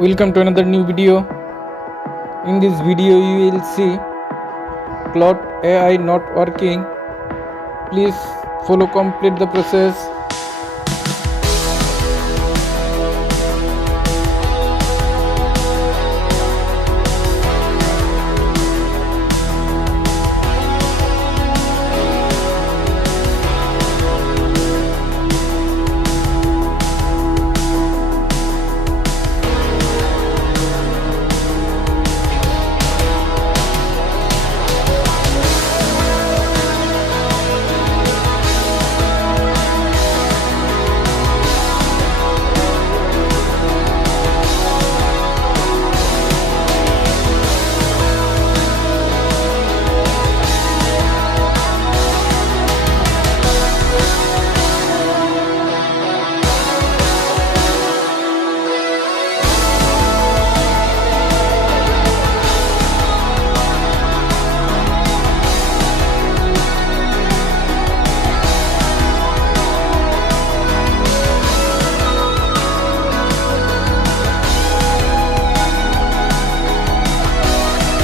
Welcome to another new video. In this video you will see Claude AI not working. Please follow complete the process.